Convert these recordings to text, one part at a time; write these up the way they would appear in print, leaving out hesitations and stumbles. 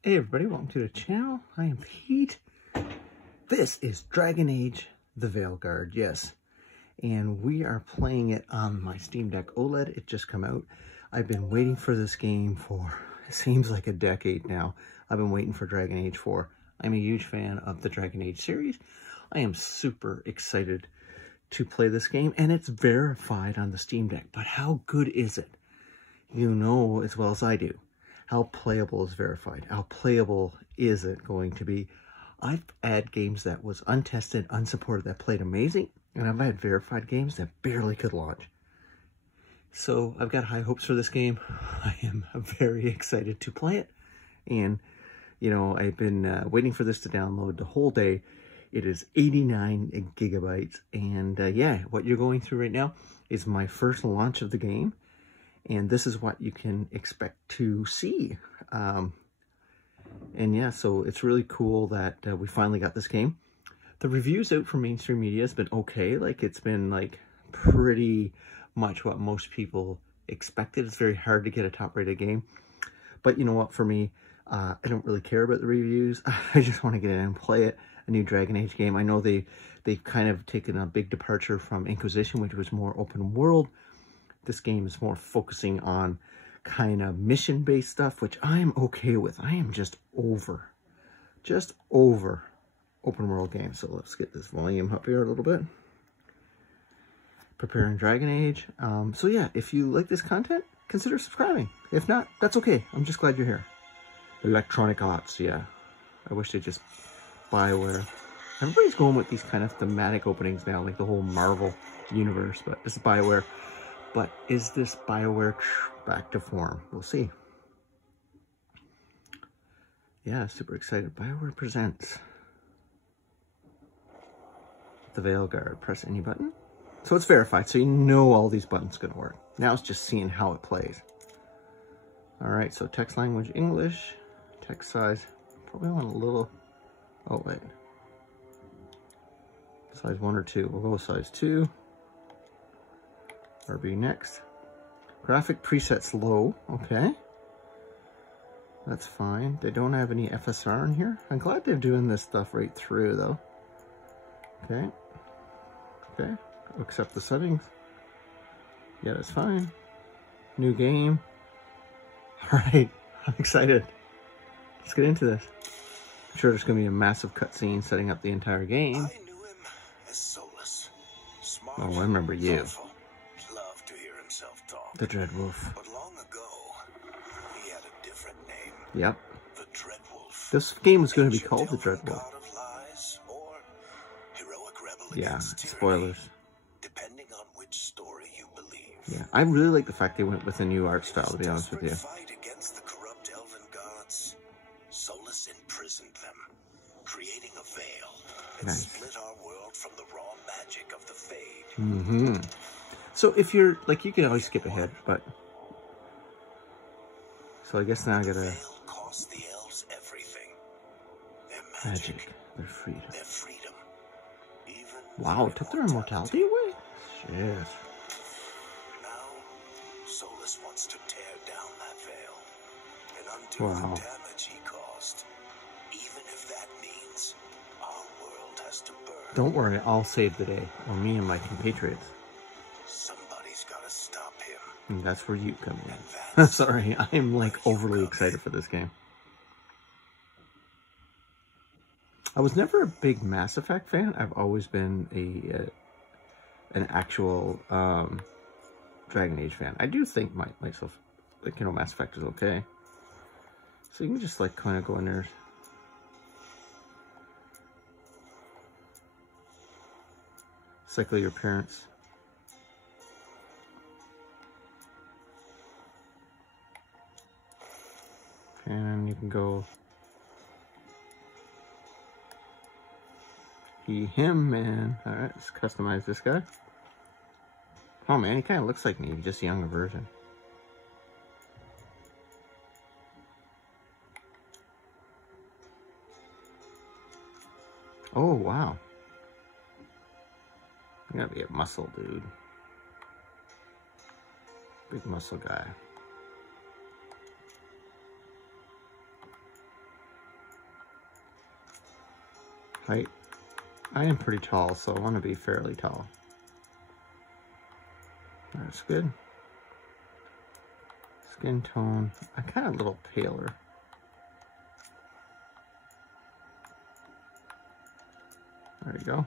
Hey everybody, welcome to the channel. I am Pete. This is Dragon Age, the Veilguard, yes. And we are playing it on my Steam Deck OLED. It just come out. I've been waiting for this game for, it seems like a decade now. I've been waiting for Dragon Age 4. I'm a huge fan of the Dragon Age series. I am super excited to play this game, and it's verified on the Steam Deck. But how good is it? You know as well as I do. How playable is verified? How playable is it going to be? I've had games that was untested, unsupported, that played amazing, and I've had verified games that barely could launch. So I've got high hopes for this game. I am very excited to play it. And, you know, I've been waiting for this to download the whole day. It is 89 gigabytes. And yeah, what you're going through right now is my first launch of the game. And this is what you can expect to see. And yeah, so it's really cool that we finally got this game. The reviews out from mainstream media has been okay. Like, it's been like pretty much what most people expected. It's very hard to get a top rated game. But you know what, for me, I don't really care about the reviews. I just want to get in and play it. A new Dragon Age game. I know they've kind of taken a big departure from Inquisition, which was more open world. This game is more focusing on kind of mission-based stuff, which I am okay with. I am just over open world games. So let's get this volume up here a little bit. Preparing Dragon Age. So yeah, if you like this content, consider subscribing. If not, that's okay. I'm just glad you're here. Electronic Arts, yeah. I wish they just BioWare. Everybody's going with these kind of thematic openings now, like the whole Marvel universe, but this is BioWare. But is this BioWare back to form? We'll see. Yeah, super excited. BioWare presents the Veilguard. Press any button. So it's verified, so you know all these buttons are going to work. Now it's just seeing how it plays. All right, so text language English. Text size. Probably want a little... Oh, wait. Size 1 or 2. We'll go with size 2. RB next. Graphic presets low. Okay. That's fine. They don't have any FSR in here. I'm glad they're doing this stuff right through, though. Okay. Okay. Accept the settings. Yeah, that's fine. New game. Alright. I'm excited. Let's get into this. I'm sure there's going to be a massive cutscene setting up the entire game. I knew him as Solus. Smart, oh, I remember you. Loved to hear himself talk. The Dread Wolf. But long ago, he had a different name. Yep. The Dread Wolf. This game was going to be called The Dread Wolf. God of lies or heroic rebel Yeah, against tyranny, spoilers. depending on which story you believe. Yeah, I really like the fact they went with a new art style, to be honest with you. Fight against the corrupt elven gods, Solus imprisoned them, creating a veil that Nice. split our world from the raw magic of the Fade. Mm-hmm. So if you're, like, you can always skip ahead, but... So I guess now I gotta... Veil cost the elves everything. Their magic, Their freedom. their freedom. Even Wow, it took their immortality away? Shit. Now, Solus wants to tear down that veil and undo Wow. the damage he caused. Even if that means our world has to burn. Don't worry, I'll save the day. Or me and my compatriots. Somebody's gotta stop him. And that's where you come And in. that's Sorry, I'm like overly excited for this game. I was never a big Mass Effect fan. I've always been an actual Dragon Age fan. I do think myself, like, you know, Mass Effect is okay. So you can just like kind of go in there. Cycle your parents. And you can go he, him, man. Alright, let's customize this guy. Oh man, he kind of looks like me, just a younger version. Oh, wow. You gotta be a muscle dude. Big muscle guy. Height. I am pretty tall, so I want to be fairly tall. That's good. Skin tone, I'm kind of a little paler. There you go.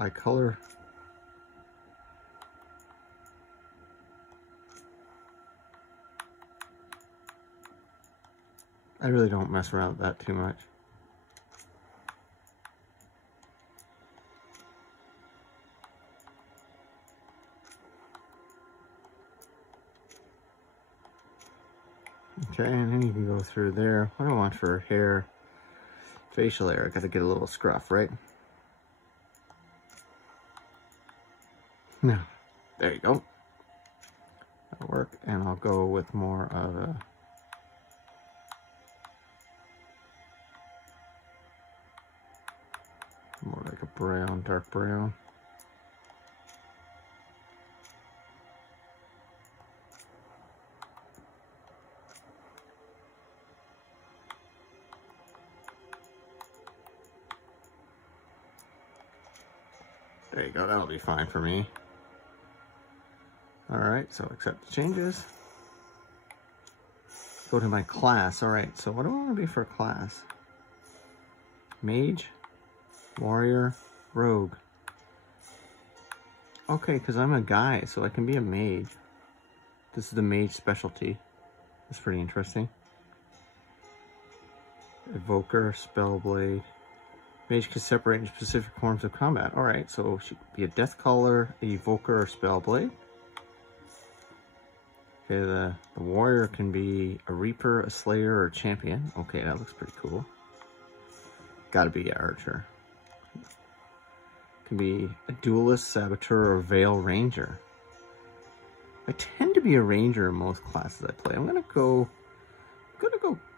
Eye color. I really don't mess around with that too much. Okay, and then you can go through there. What do I want for hair? Facial hair, I gotta get a little scruff, right? No, there you go. That'll work, and I'll go with more of a more like a brown, dark brown. There you go, that'll be fine for me. Alright, so accept the changes. Go to my class. Alright, so what do I want to be for class? Mage, warrior, rogue. Okay, because I'm a guy, so I can be a mage. This is the mage specialty. That's pretty interesting. Evoker, spellblade. Mage can separate into specific forms of combat. Alright, so she could be a death caller, a evoker, or spellblade. Okay, the warrior can be a reaper, a slayer, or a champion. Okay, that looks pretty cool. Gotta be an archer. Can be a duelist, saboteur, or veil ranger. I tend to be a ranger in most classes I play. I'm gonna go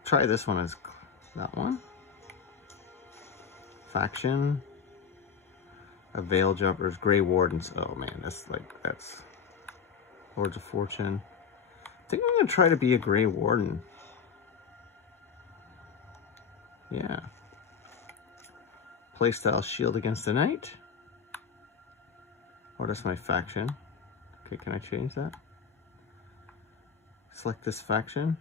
try this one as that one. Faction. A veil jumpers, Grey Wardens. Oh man, that's Lords of Fortune. I think I'm gonna try to be a Grey Warden. Yeah. Playstyle shield against the knight. Oh, that's my faction. Okay, can I change that? Select this faction.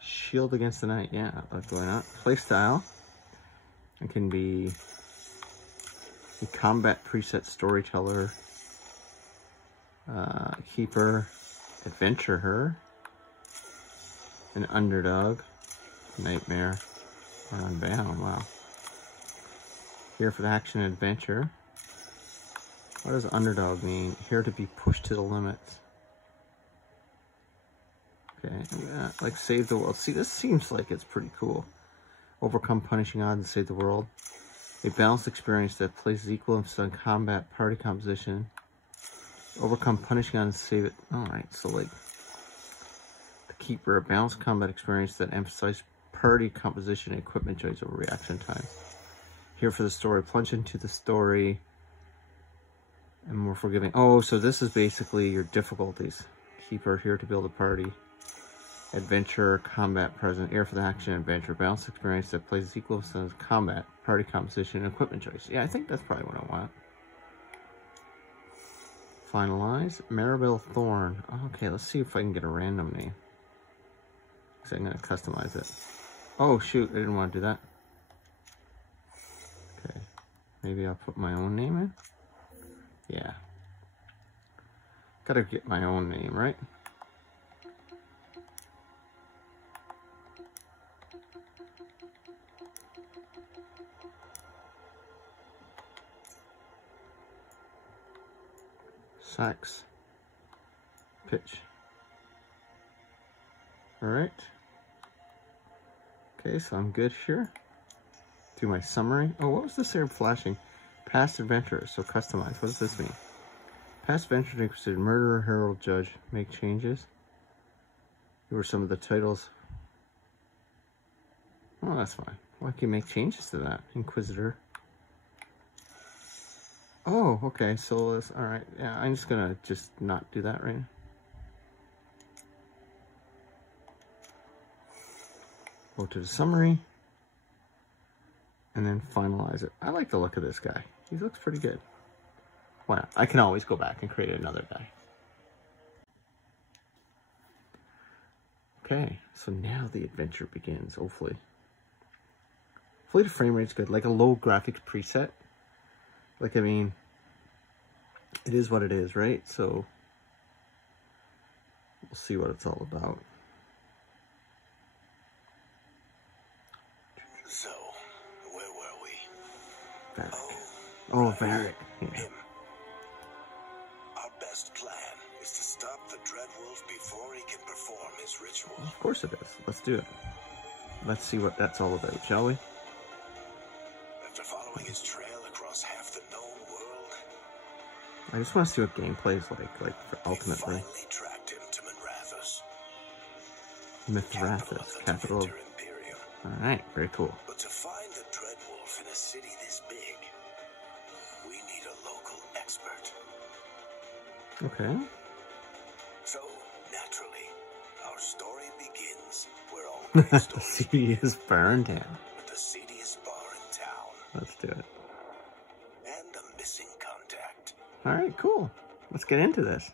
Shield against the knight. Yeah, that's going on. Playstyle. It can be a combat preset storyteller, keeper, adventurer, an underdog, nightmare, or unbound. Wow. Here for the action adventure. What does underdog mean? Here to be pushed to the limits. Okay, like save the world. See, this seems like it's pretty cool. Overcome punishing odds and save the world. A balanced experience that places equal emphasis on combat party composition. Overcome punishing odds and save it. Alright, so like the keeper, a balanced combat experience that emphasizes party composition and equipment choice over reaction time. Here for the story. Plunge into the story. And more forgiving. Oh, so this is basically your difficulties. Keeper, here to build a party. Adventure, combat present, here for the action adventure, balanced experience that plays equal to combat, party composition, and equipment choice. Yeah, I think that's probably what I want. Finalize. Maribel Thorn. Okay, let's see if I can get a random name. Because I'm going to customize it. Oh, shoot, I didn't want to do that. Okay, maybe I'll put my own name in. Yeah. Gotta get my own name, right? Sax. Pitch. Alright. Okay, so I'm good here. Do my summary. Oh, what was this here flashing? Past adventurers, so customize. What does this mean? Past adventurers included murderer, herald, judge. Make changes. Here were some of the titles. Oh, that's fine. Well, I can make changes to that. Inquisitor. Oh, okay. So this. All right. Yeah, I'm just gonna not do that right now. Go to the summary. and then finalize it. I like the look of this guy. He looks pretty good. Why not? I can always go back and create another guy. Okay, so now the adventure begins, hopefully. Hopefully the frame rate's good, like a low graphics preset. Like, I mean, it is what it is, right? So, we'll see what it's all about. So, where were we? Varric. Oh, Varric. Yeah. Him. Our best plan is to stop the Dreadwolf before he can perform his ritual. Of course it is. Let's do it. Let's see what that's all about, shall we? After following his trail across half the known world, I just want to see what gameplay is like for Ultimate. we finally tracked him to Minrathous. Mithrathous, capital of... Imperium. Alright, very cool. But to find the Dreadwolf in a city this big, we need a local expert. Okay. So, naturally, our story begins where all great The stories city is burned down. with the seediest bar in town Let's do it. and a missing contact. Alright, cool. Let's get into this.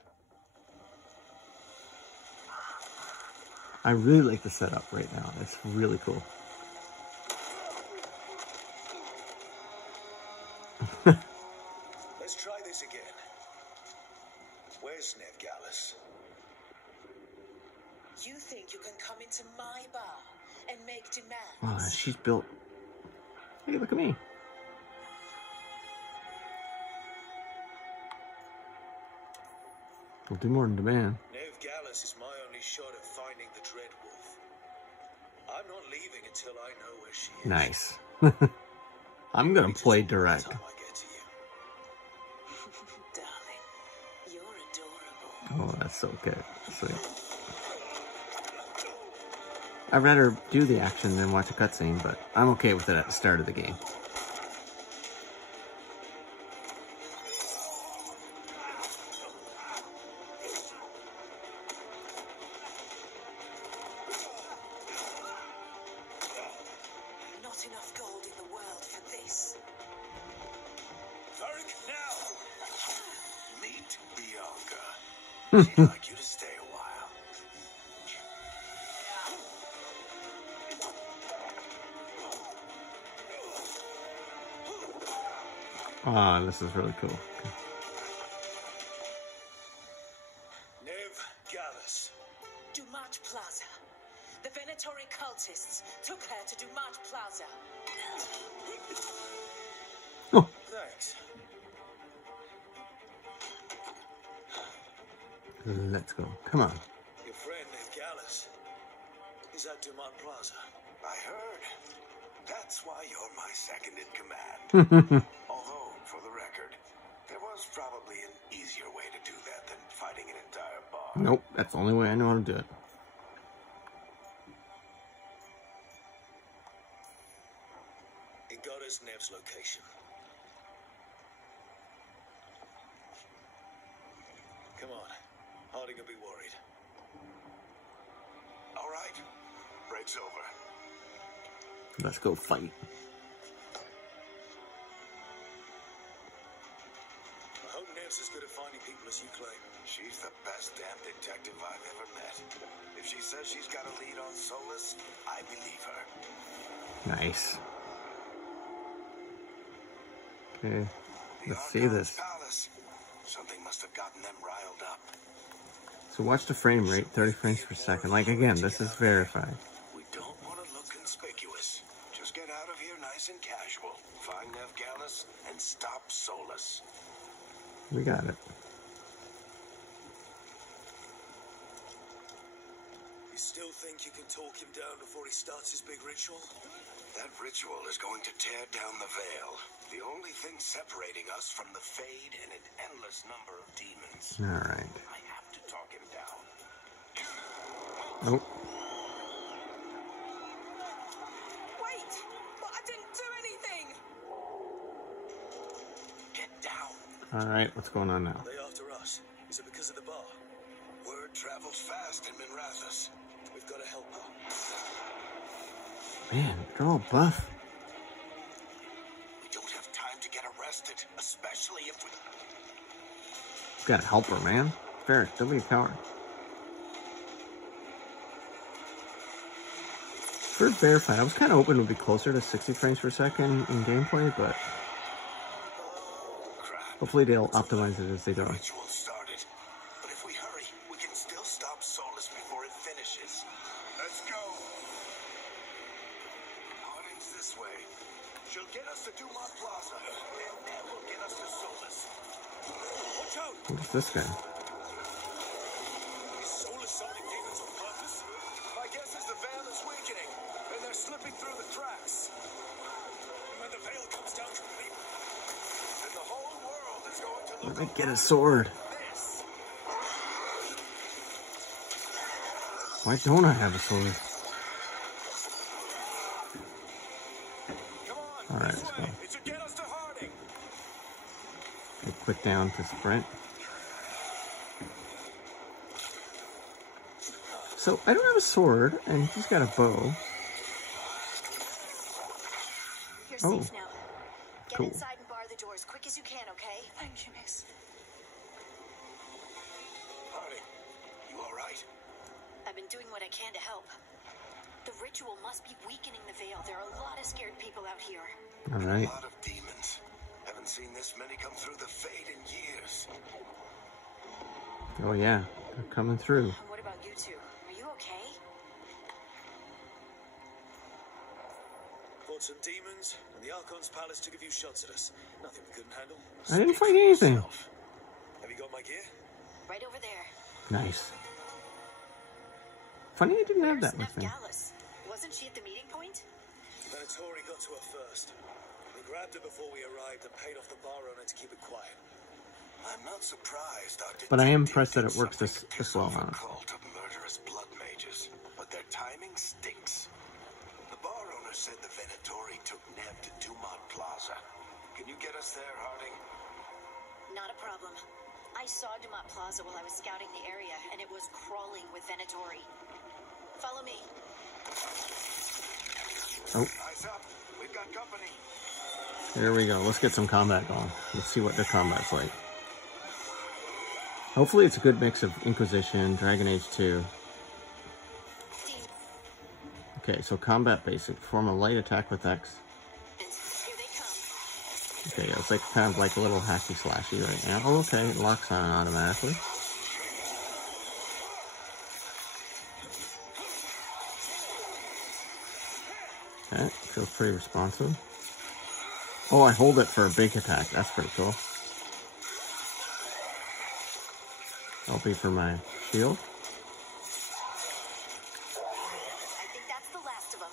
I really like the setup right now. It's really cool. Let's try this again. Where's Ned Gallus? You think you can come into my bar and make demands? Wow, she's built... Hey, look at me. We'll do more than demand. Ned Gallus is my only shot at finding the Dreadwolf. I'm not leaving until I know where she is. Nice. I'm gonna play direct. By the time I get to you. Darling, you're adorable. Oh, that's so good. Sweet. I'd rather do the action than watch a cutscene, but I'm okay with it at the start of the game. Not enough gold in the world for this. Varric, now! Meet Bianca. She'd like you to stay a while. Ah, this is really cool. Okay. Ned Gallus. Dumat Plaza. The Venatori cultists took her to Dumat Plaza. Oh, Thanks. let's go. Come on. Your friend Ned Gallus is at Dumont Plaza. I heard. That's why you're my second in command. Although, for the record, there was probably an easier way to do that than fighting an entire bar. Nope, that's the only way I know how to do it. It got us Nev's location. Come on. Harding will be worried. All right. Break's over. Let's go fight. I hope Nev's as good at finding people as you claim. She's the best damn detective I've ever met. If she says she's got a lead on Solus, I believe her. Nice. Okay, The let's see Argon's this. Palace. Something must have gotten them riled up. So watch the frame rate, 30 frames per second. Like, again, this is verified. We don't want to look conspicuous. Just get out of here nice and casual. Find Nev Gallus and stop Solus. We got it. You still think you can talk him down before he starts his big ritual? That ritual is going to tear down the veil. The only thing separating us from the Fade and an endless number of demons. Alright. I have to talk him down. Nope. Wait! But I didn't do anything! Get down. Alright, what's going on now? Are they after us? Is it because of the bar? Word travels fast in Minrathous. We've got to help her. Man, they're all buff. gotta help her, man. Fair, don't be a coward. For a bear fight, I was kind of hoping it would be closer to 60 frames per second in gameplay, but hopefully they'll optimize it as they go. Ritual started, but if we hurry, we can still stop Solus before it finishes. Let's go. Harding's this way. She'll get us to Dumont Plaza, and then we'll get us to Solus. Watch out! Who's this guy? Is Solus summoning demons on purpose? My guess is the veil is weakening, and they're slipping through the cracks. When the veil comes down completely, and the whole world is going to look. Let me get a sword. This. Why don't I have a sword? Come on, Alright, this let's way. go. It should get us to Harding. Okay, click down to sprint. So, I don't have a sword, and he's got a bow. You're Oh. safe now. Get Cool. inside and bar the door as quick as you can, okay? Thank you, miss. Harding, you all right? I've been doing what I can to help. The ritual must be weakening the veil. There are a lot of scared people out here. Alright. A lot of demons. Haven't seen this many come through the Fade in years. Oh yeah, they're coming through. What about you two? Are you okay? Fought some demons, and the Archon's palace took a few shots at us. Nothing we couldn't handle. I didn't fight anything. Have you got my gear? Right over there. Nice. Funny I didn't have Where's that with me. Gallus? Wasn't she at the meeting point? Venatori got to her first. We grabbed her before we arrived and paid off the bar owner to keep it quiet. I'm not surprised our But I am detective impressed that did it works something to this piss well off a on it. cult of murderous blood mages, but their timing stinks. The bar owner said the Venatori took Nev to Dumont Plaza. Can you get us there, Harding? Not a problem. I saw Dumont Plaza while I was scouting the area, and it was crawling with Venatori. Follow me. Oh, Eyes up. We've got company. there we go. Let's get some combat going. Let's see what the combat's like. Hopefully it's a good mix of Inquisition, Dragon Age 2. Okay, so combat basic. Perform a light attack with X. Here they come. Okay, it's like kind of like a little hacky slashy right now. Oh, okay, it locks on automatically. Okay, feels pretty responsive. Oh, I hold it for a big attack. That's pretty cool. That'll be for my shield. I think that's the last of them.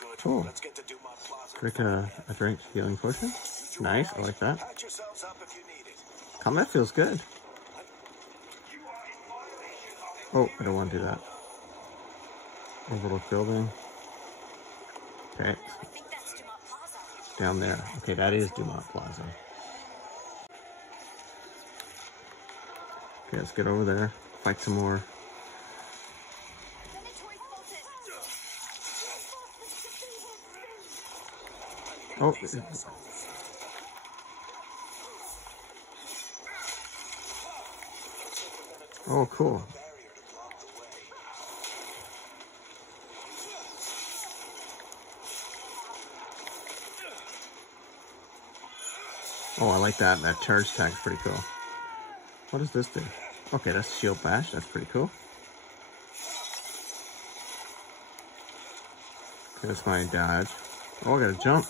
Good. Cool. Let's get to Dumont Plaza. Drink a drink healing potion. Nice, I like that. Patch yourselves up if you need it. Combat feels good. Oh, I don't want to do that. Overlook building. Okay, I think that's Dumont Plaza. down there. Okay, that is Dumont Plaza. Okay, let's get over there. Fight some more. Venatori bolted. Oh, oh, cool. Oh, I like that. That charge tag's pretty cool. What does this do? Okay, that's shield bash. That's pretty cool. Okay, that's my dodge. Oh, I gotta jump.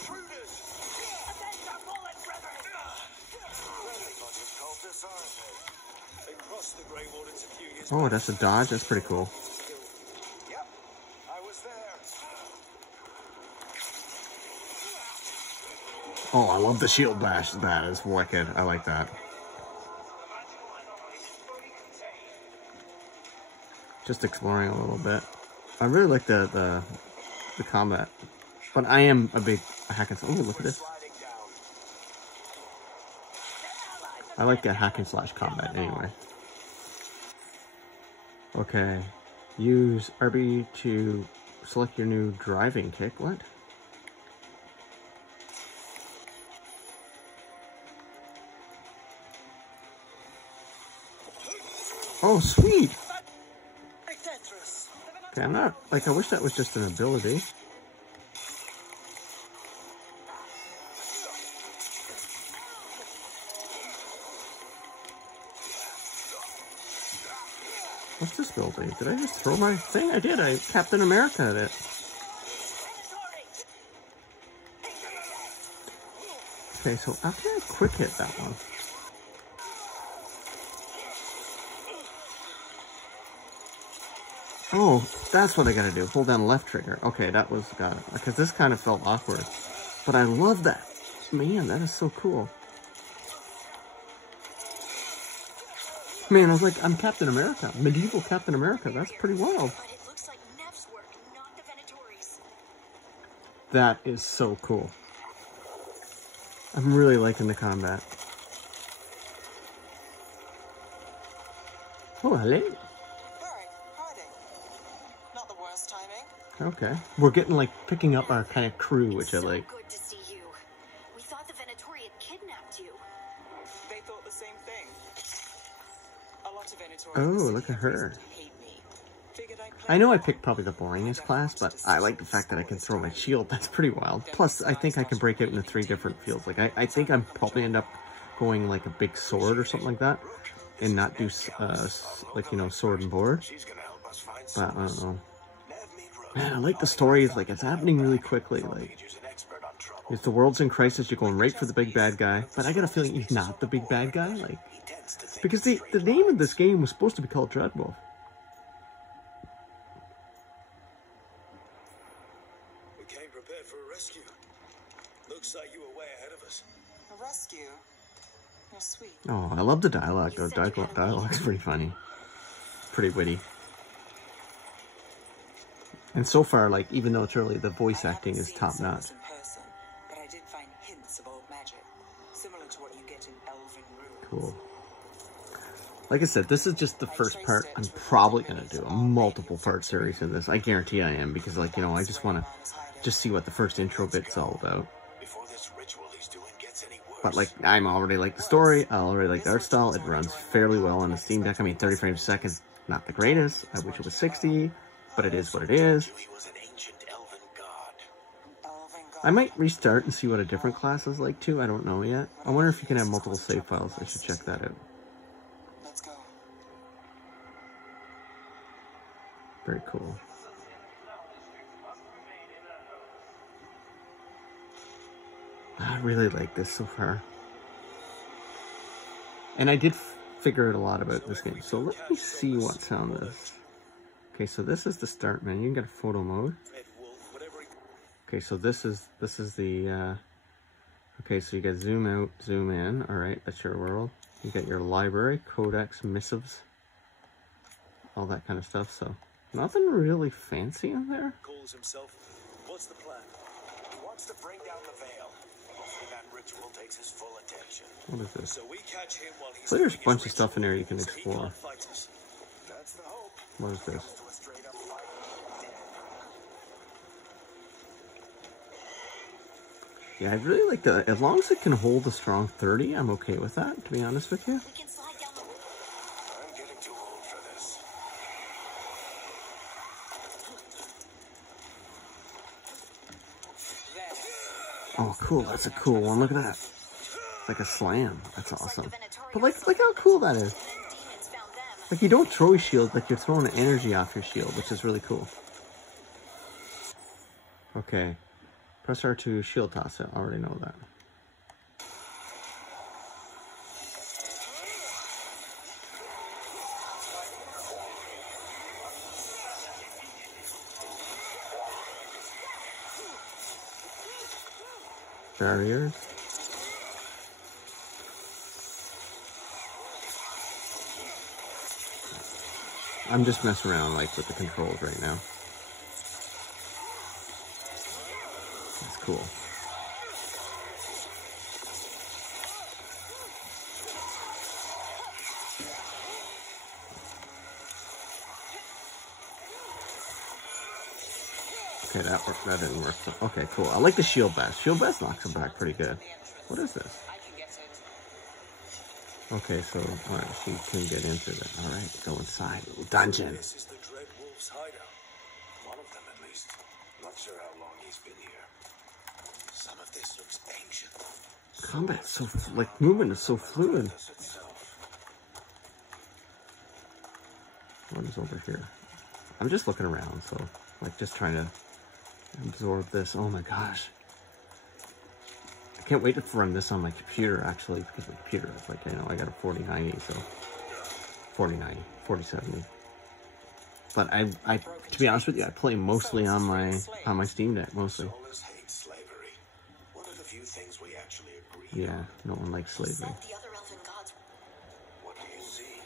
Oh, that's a dodge. That's pretty cool. Yep, I was there. Oh, I love the shield bash. That is wicked. I like that. Just exploring a little bit. I really like the combat, but I am a big hack and slash. Oh, look at this. I like the hack and slash combat anyway. Okay, use RB to select your new driving kick. What? Oh, sweet. Okay, I'm not, like, I wish that was just an ability. What's this building? Did I just throw my thing? I did. I Captain America'd it. Okay, so how can I quick hit that one? Oh, that's what I gotta do. Hold down left trigger. Okay, that was, got it. Because this kind of felt awkward. But I love that. Man, that is so cool. Man, I was like, I'm Captain America. Medieval Captain America. That's pretty wild. But it looks like Neff's work, not the Venatori's. That is so cool. I'm really liking the combat. Oh, hello. Not the worst timing. Okay. We're getting, like, picking up our kind of crew, which I So like. good to see you. We thought the Venatori had kidnapped you. They thought the same thing. A lot of Venatori Oh, look at her. I know I picked probably the boringest class, but I like the fact that I can throw my shield. That's pretty wild. Plus, I think I can break it into 3 different fields. Like, I think I'm probably end up going like a big sword or something like that, and not do like, you know, sword and board. But I don't know. Man, I like the story. It's like it's happening really quickly. Like, if the world's in crisis, you're going right for the big bad guy. But I got a feeling he's not the big bad guy. Like, because the name of this game was supposed to be called Dreadwolf. We came prepared for a rescue. Looks like you were way ahead of us. A rescue? You're sweet. Oh, I love the dialogue though. Dialogue's pretty funny. Pretty witty. And so far, like, even though it's early, the voice acting is top notch. But I did find hints of old magic, similar to what you get in Elven runes. Cool. Like I said, this is just the first part. I'm probably going to do a multiple part series in this. I guarantee I am, because, like, you know, I just want to just see what the first intro bit's all about. But, like, I'm already like the story. I already like the art style. It runs fairly well on the Steam Deck. I mean, 30 frames a second, not the greatest. I wish it was 60, but it is what it is. I might restart and see what a different class is like, too. I don't know yet. I wonder if you can have multiple save files. I should check that out. Let's go. Very cool. I really like this so far. And I did figure out a lot about this game. So let me see what's on this. Okay, so this is the start menu. You can get a photo mode. Okay, so this is the okay, so you got zoom out, zoom in. All right, that's your world. You got your library, codex, missives, all that kind of stuff. So nothing really fancy in there. Calls himself. What's the plan? He wants to bring down the veil. Hopefully that ritual takes his full attention. What is this? So we catch him while he's So there's a doing bunch his of stuff in there you can ritual, so he explore. can't fight us. That's the hope. What is this? To a straight up fight. Yeah, I really like the, as long as it can hold a strong 30, I'm okay with that, to be honest with you. We can slide down the I'm getting too old for this. Oh, cool, that's a cool one, look at that. It's like a slam, that's awesome. But like how cool that is. demons found them. Like, you don't throw a shield, like you're throwing energy off your shield, which is really cool. Okay. Press R2, shield toss it. I already know that. Barriers. I'm just messing around like with the controls right now. That's cool. Okay, that worked. That didn't work. Okay, cool. I like the shield bash. Shield bash knocks him back pretty good. What is this? Okay, so alright, she can get into it. Alright, go inside. Little dungeon. This is the Dread Wolf's hideout. One of them, at least. Not sure how long he's been here. Some of this looks ancient. Combat's so, like, movement is so fluid. This itself. What is over here? I'm just looking around, so, like, just trying to absorb this. Oh my gosh. I can't wait to run this on my computer, actually, because the computer is like, I know, I got a 4090, so 4070. But I, to be honest with you, I play mostly on my Steam Deck, mostly. Solus hates slavery. One of the few things we actually agree Yeah, on. no one likes slavery. Said the other elven gods. What do you see?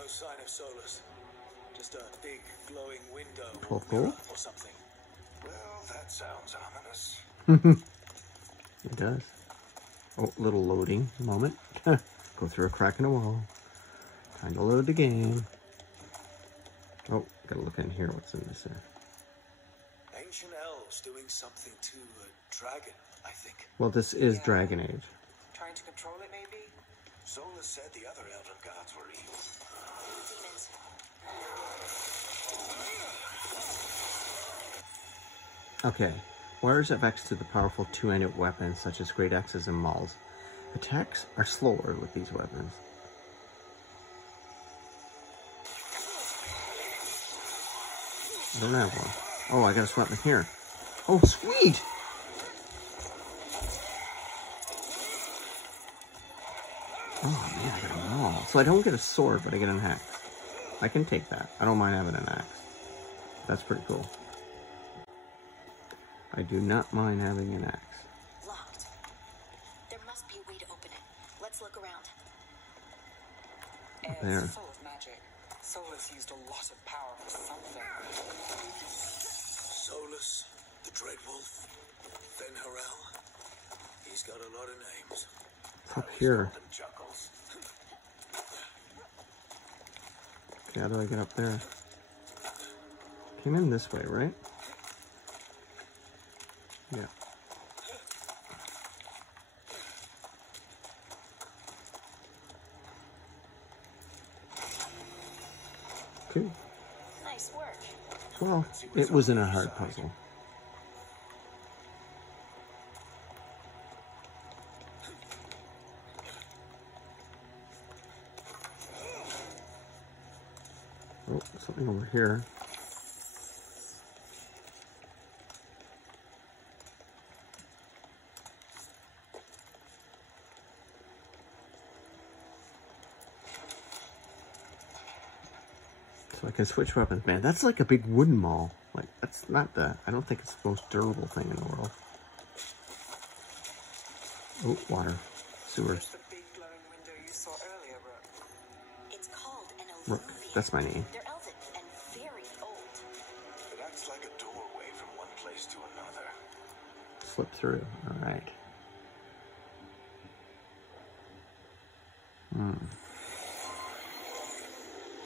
No sign of Solus. Just a big glowing window 12 or mirror gold? or something. Well, that sounds ominous. It does. Oh, little loading moment. Go through a crack in the wall. Time to load the game. Oh, gotta look in here. What's in this there? Ancient elves doing something to a dragon, I think. Well, this is Dragon Age. Trying to control it, maybe? Solus said the other elven gods were evil. Demons. Okay. Warriors have access to the powerful two-handed weapons such as great axes and mauls. Attacks are slower with these weapons. I don't have one. Oh, I got a weapon here. Oh, sweet! Oh, man, I got a maul. So I don't get a sword, but I get an axe. I can take that. I don't mind having an axe. That's pretty cool. I do not mind having an axe. Locked. There must be a way to open it. Let's look around. There. It's full of magic. Solus used a lot of power for something. Solus, the Dread Wolf, Fen Harel. He's got a lot of names. It's up here. And chuckles. Okay, how do I get up there? Came in this way, right? Yeah. Okay. Nice work. Well, it wasn't a hard puzzle. Oh, something over here. So I can switch weapons. Man, that's like a big wooden maul. Like, that's not the... I don't think it's the most durable thing in the world. Oh, water. Sewers. It's the big glowing window you saw earlier, Rook. It's called an Rook. illuvium. That's my name. They're elven and very old. It acts like a doorway from one place to another. Slip through. Alright.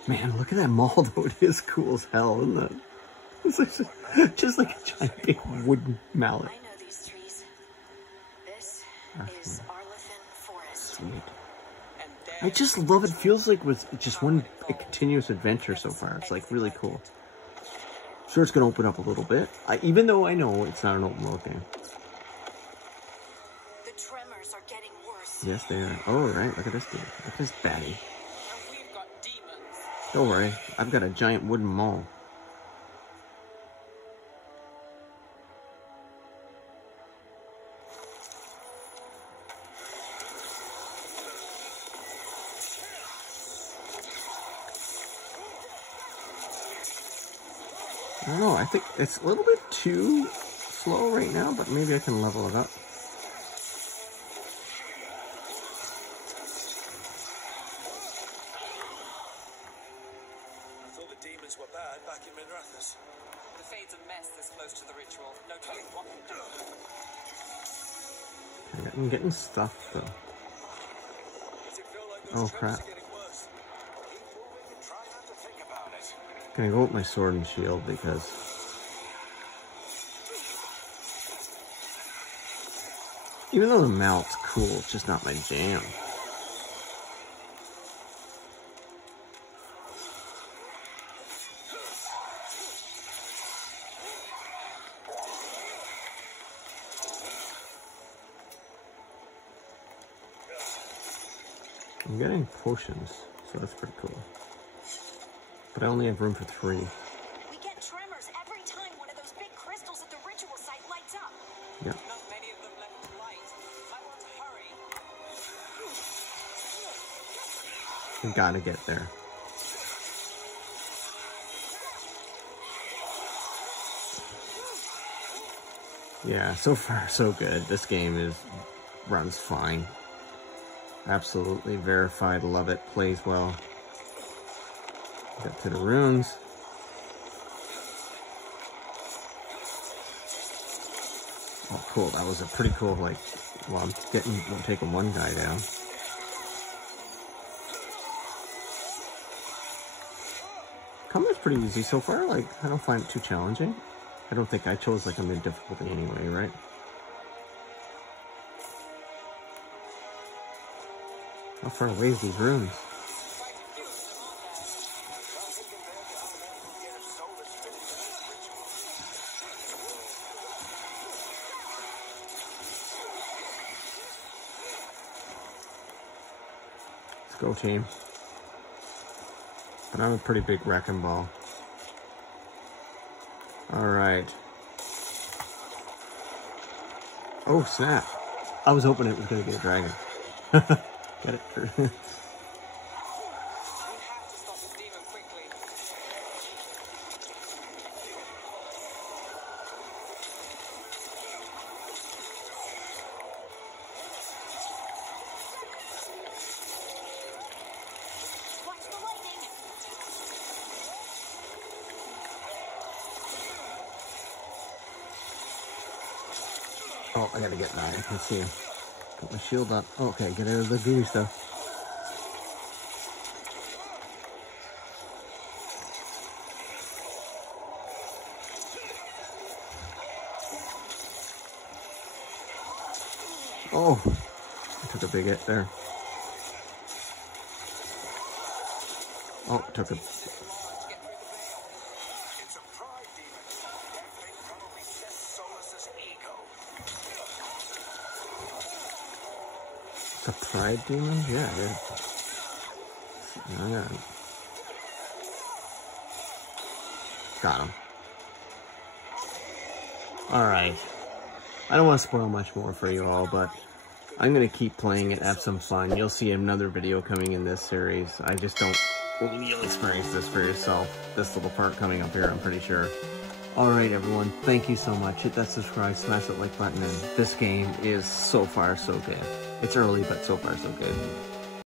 Man, look at that maul though. It is cool as hell, isn't it? It's like just like a giant big wooden mallet. I know these trees. This is Arlethan Forest. Sweet. And I just love it. Feels like with just one continuous adventure so far. It's like really cool. Sure, it's gonna open up a little bit. Even though I know it's not an open world game. The tremors are getting worse. Yes, they are. Oh, right. Look at this dude. Look at this baddie. And we've got demons. Don't worry. I've got a giant wooden maul. I don't know, I think it's a little bit too slow right now, but maybe I can level it up. I thought the demons were bad back in Minrathous. The Fade's a mess this close to the ritual. No telling what can do. I'm getting stuff though. Does it feel like Oh, those tremors crap. are getting worse? Keep moving and try not to think about it. Gonna go with my sword and shield because even though the mallet's cool, it's just not my jam. I'm getting potions, so that's pretty cool. But I only have room for 3. We get tremors every time one of those big crystals at the ritual site lights up. Yeah. Not many of them left to light. I want to hurry. We gotta get there. Yeah, so far so good. This game runs fine. Absolutely verified, love it, plays well. Get to the runes. Oh, cool. That was a pretty cool, like, well, I'm taking one guy down. Combat's pretty easy so far. Like, I don't find it too challenging. I don't think I chose, like, a mid-difficulty anyway, right? How far away is these runes? Let's go, team. But I'm a pretty big wrecking ball. Alright. Oh, snap. I was hoping it was going to be a dragon. Get it? We have to stop this demon quickly. Watch the lightning. Oh, I gotta get 9. Let's see him. Put my shield up. Oh, okay, get out of the gooey stuff. Oh, I took a big hit there. Oh, took a... It's a pride demon. That thing probably says Solus's ego. It's a pride demon? Yeah, it is. Alright. Got him. Alright. I don't want to spoil much more for you all, but I'm going to keep playing it, have some fun. You'll see another video coming in this series. I just don't... Well, you'll experience this for yourself. This little part coming up here, I'm pretty sure. Alright everyone, thank you so much. Hit that subscribe, smash that like button, and this game is so far so good. It's early, but so far so good.